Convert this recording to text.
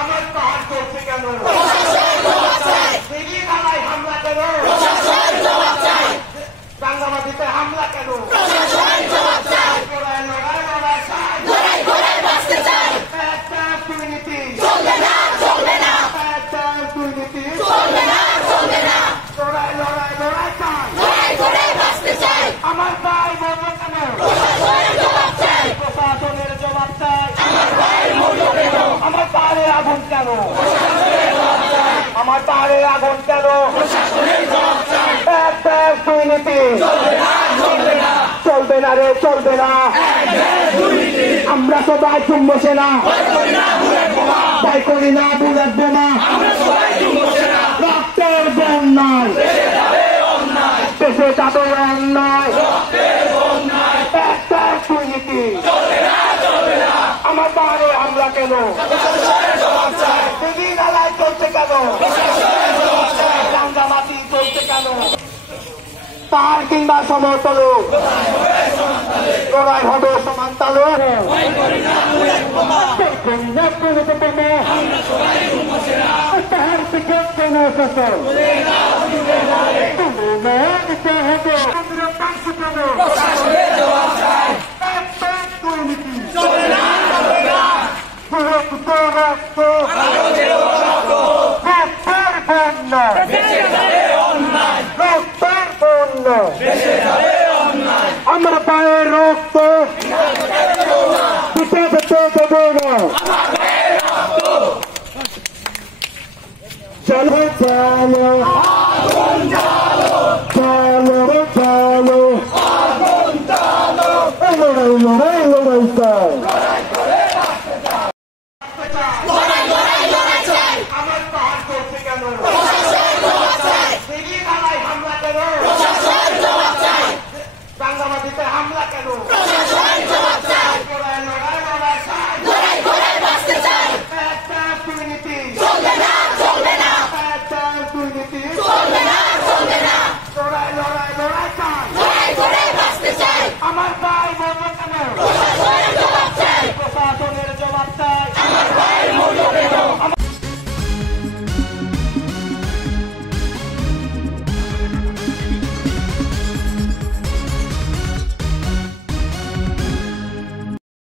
আমার পাহাড় করছে কেন? দিঘিনালায় হামলা কেন? রাঙ্গামাটিতে হামলা কেন? আমার ভাই বলবো কেন? প্রশাসনের জবাব চাই। আমার পাহাড়ে আগুন কেন? আমার পাহাড়ে আগুন কেন? দুর্নীতি চলবে না রে, চলবে না। আমরা সবাই চুম্ব সেনা, ভয় করি না বুলেট বোমা। রক্তের বন্যায় দেশে যাবে অন্যায়। দুর্নীতি আমার পাহাড়ে হামলা কেন? দিঘিনালায় চলছে কেন? রাঙ্গামাটি চলছে কেন? পাহাড় কিংবা সমতল লড়াই হবে সমান তালে। পাহাড় থেকে কেন সফল আমরা পায়ের রক্ত দিতে দেবো না। চলো চলো